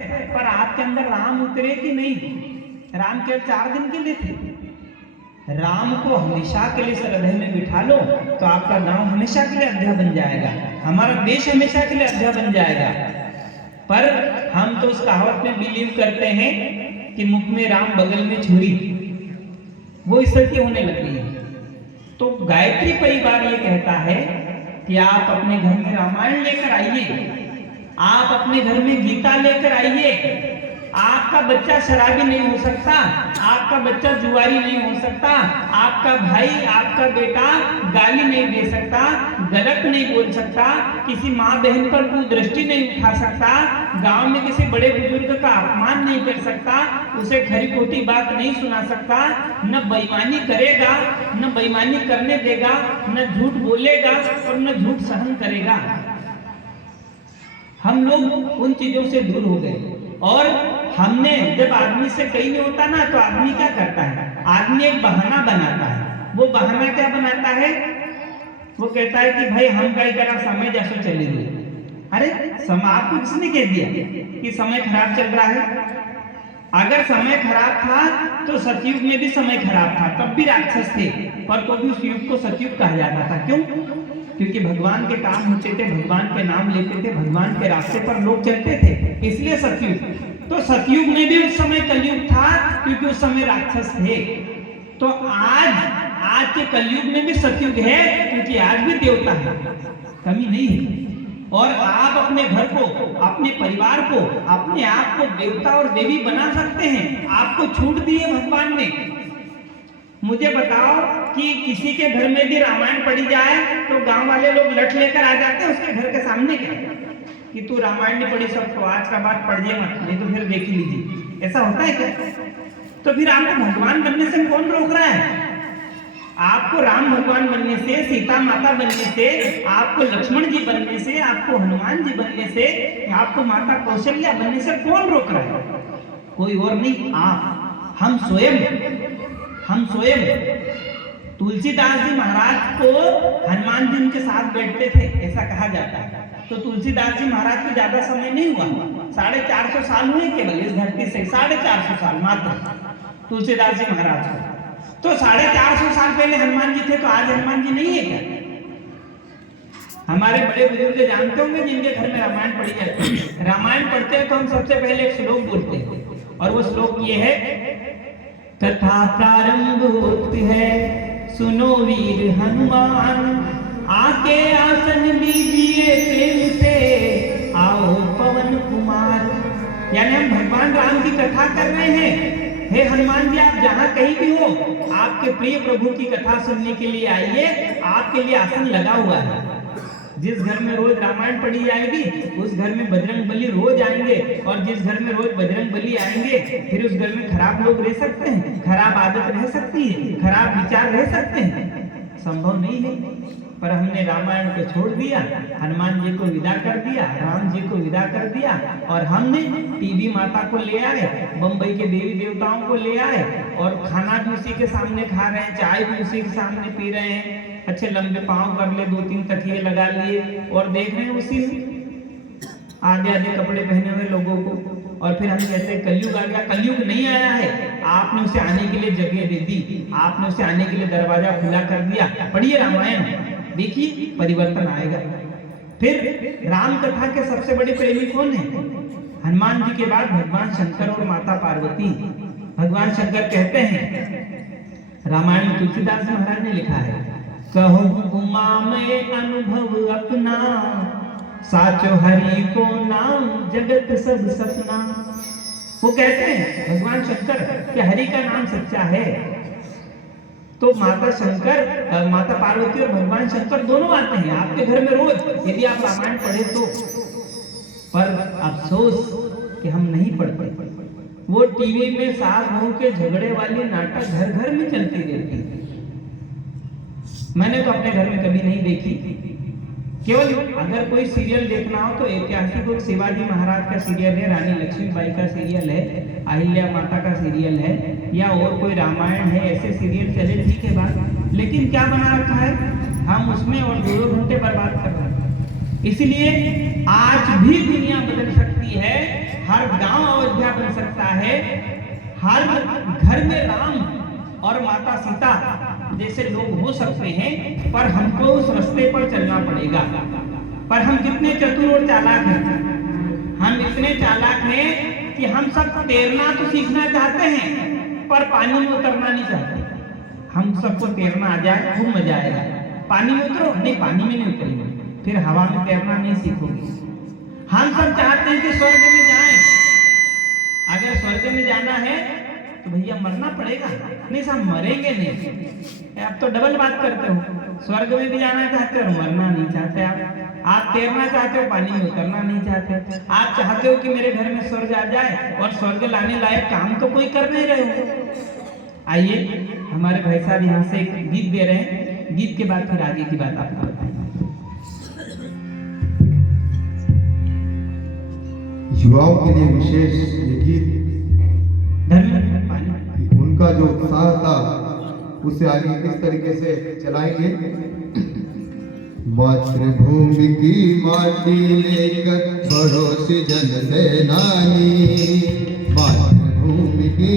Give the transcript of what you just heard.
पर आपके अंदर राम उतरे कि नहीं? राम केवल 4 दिन के लिए थे। राम को हमेशा के लिए हृदय में बिठा लो तो आपका गांव हमेशा के लिए अयोध्या बन जाएगा, हमारा देश हमेशा के लिए अयोध्या बन जाएगा। पर हम तो उस कहावत में बिलीव करते हैं कि मुख में राम बगल में छुरी, वो स्थिति होने लगी है। तो गायत्री परिवार ये कहता है कि आप अपने घर में रामायण लेकर आइए, आप अपने घर में गीता लेकर आइए। आपका बच्चा शराबी नहीं हो सकता, आपका बच्चा जुआरी नहीं हो सकता, आपका भाई, आपका बेटा गाली नहीं दे सकता, गलत नहीं बोल सकता, किसी माँ बहन पर कुदृष्टि नहीं उठा सकता, गांव में किसी बड़े बुजुर्ग का अपमान नहीं कर सकता, उसे खरी खोटी बात नहीं सुना सकता, न बेईमानी करेगा, न बेईमानी करने देगा, न झूठ बोलेगा और न झूठ सहन करेगा। हम लोग उन चीजों से दूर हो गए। और हमने जब आदमी से कहीं नहीं होता ना तो आदमी क्या करता है? आदमी एक बहाना बनाता है। वो बहाना क्या बनाता है? वो कहता है कि भाई हम कहीं करा समय जैसे चले गए। अरे समय आपको किसने कह दिया कि समय खराब चल रहा है? अगर समय खराब था तो सतयुग में भी समय खराब था, तब भी राक्षस थे, पर तो भी उस युग को सतयुग कहा जाता था। क्यों? क्योंकि भगवान के काम होते थे, भगवान के नाम लेते थे, भगवान के रास्ते पर लोग चलते थे, इसलिए सतयुग। तो सतयुग में भी उस समय कलयुग था क्योंकि उस समय राक्षस थे। तो आज के कलयुग में भी सतयुग है क्योंकि आज भी देवता है, कमी नहीं है। और आप अपने घर को, अपने परिवार को, अपने आप को देवता और देवी बना सकते हैं। आपको छूट दी है भगवान ने। मुझे बताओ कि किसी के घर में भी रामायण पढ़ी जाए तो गांव वाले लोग लठ लेकर आ जाते हैं उसके घर के सामने क्या कि तू रामायण नहीं पढ़ी, सब तो आज का बात पढ़ जाए मत, नहीं तो फिर देख लीजिए। ऐसा होता है क्या? तो फिर आपको भगवान बनने से कौन रोक रहा है? आपको राम भगवान बनने से, सीता माता बनने से, आपको लक्ष्मण जी बनने से, आपको हनुमान जी बनने से, आपको माता कौशल्या बनने से कौन रोक रहा है? कोई और नहीं, आप। हम स्वयं। तुलसीदास जी महाराज को हनुमान जी उनके साथ बैठते थे, ऐसा कहा जाता है। तो तुलसीदास जी महाराज को ज्यादा समय नहीं हुआ, 450 साल हुए केवल इस धरती से, 450 साल मात्र तुलसीदास जी महाराज को। तो 450 साल पहले हनुमान जी थे, तो आज हनुमान जी नहीं है क्या? हमारे बड़े बुजुर्ग जानते होंगे जिनके घर में रामायण पढ़ी जाती है। रामायण पढ़ते हैं तो हम सबसे पहले एक श्लोक बोलते हैं और वो श्लोक ये है, कथा प्रारंभ होती है सुनो वीर हनुमान, आके आसन लीजिए प्रेम से आओ पवन कुमार। यानी हम भगवान राम की कथा कर रहे हैं। हे हनुमान जी, आप जहाँ कहीं भी हो, आपके प्रिय प्रभु की कथा सुनने के लिए आइए, आपके लिए आसन लगा हुआ है। जिस घर में रोज रामायण पढ़ी जाएगी उस घर में बजरंग बली रोज आएंगे, और जिस घर में रोज बजरंग बली आएंगे फिर उस घर में खराब लोग रह सकते हैं, खराब आदत रह सकती है, खराब विचार रह सकते हैं? संभव नहीं है। पर हमने रामायण को छोड़ दिया, हनुमान जी को विदा कर दिया, राम जी को विदा कर दिया, और हमने टीवी माता को ले आए, बम्बई के देवी देवताओं को ले आए, और खाना भी उसी के सामने खा रहे हैं, चाय भी उसी के सामने पी रहे हैं, अच्छे लंबे पांव कर ले, 2-3 तकिए लगा लिए और देख रहे हैं उसी में आधे आधे कपड़े पहने हुए लोगों को। और फिर हम कहते हैं कलयुग आ गया। कलयुग नहीं आया है, आपने उसे आने के लिए जगह दे दी, आपने उसे आने के लिए दरवाजा खुला कर दिया। पढ़िए रामायण, देखिए परिवर्तन आएगा। फिर राम कथा के सबसे बड़े प्रेमी कौन है? हनुमान जी के बाद भगवान शंकर और माता पार्वती। भगवान शंकर कहते हैं, रामायण में तुलसीदास महाराज ने लिखा है, कहूँ उमा में अनुभव अपना, साचो हरि को नाम जगत सब सपना। वो कहते हैं भगवान शंकर कि हरि का नाम सच्चा है। तो माता शंकर, माता पार्वती और भगवान शंकर दोनों आते हैं आपके घर में रोज, यदि आप रामायण पढ़े तो। पर अफसोस कि हम नहीं पढ़ते। वो टीवी में सास बहू के झगड़े वाली नाटक घर घर में चलती रहती है। मैंने तो अपने घर में कभी नहीं देखी। केवल अगर कोई सीरियल देखना हो तो ऐतिहासिक और शिवाजी महाराज का सीरियल है, रानी लक्ष्मीबाई का सीरियल है, अहिल्या माता का सीरियल है, या और कोई रामायण है, ऐसे सीरियल चले ठीक है बात। लेकिन क्या बना रखा है, हम उसमें और 2 घंटे बर्बाद कर रहे हैं। इसलिए आज भी दुनिया बदल सकती है, हर गांव अयोध्या बन सकता है, हर घर में राम और माता सीता जैसे लोग हो सकते हैं, पर हमको उस रास्ते पर चलना पड़ेगा। पर हम कितने चतुर और चालाक हैं, हम इतने चालाक हैं कि हम सब तैरना तो सीखना चाहते हैं पर पानी में उतरना नहीं चाहते। हम सबको तैरना आ जाए, खूब मजा आएगा। पानी में उतरो, नहीं पानी में नहीं उतरेंगे, फिर हवा में तैरना नहीं सीखोगे। हम सब चाहते हैं कि स्वर्ग में जाएं। अगर स्वर्ग में जाना है तो भैया मरना पड़ेगा। नहीं साहब मरेंगे नहीं, आप तो डबल बात करते हो। स्वर्ग में भी जाना चाहते हो और मरना नहीं चाहते। आप तैरना चाहते हो, पानी में उतरना नहीं चाहते। आप चाहते हो कि मेरे घर में स्वर्ग आ जाए और स्वर्ग लाने लायक काम तो कोई कर नहीं रहे हो। आइए हमारे भाई साहब यहाँ से एक गीत दे रहे हैं, गीत के बाद फिर आगे की बात आपको बताएंगे। युवाओं के लिए विशेष ये गीत, उनका जो उत्साह था उसे आगे किस तरीके से चलाएंगे। मातृभूमि की माटी लेकर बढ़ो सृजन सेनानी, मातृभूमि की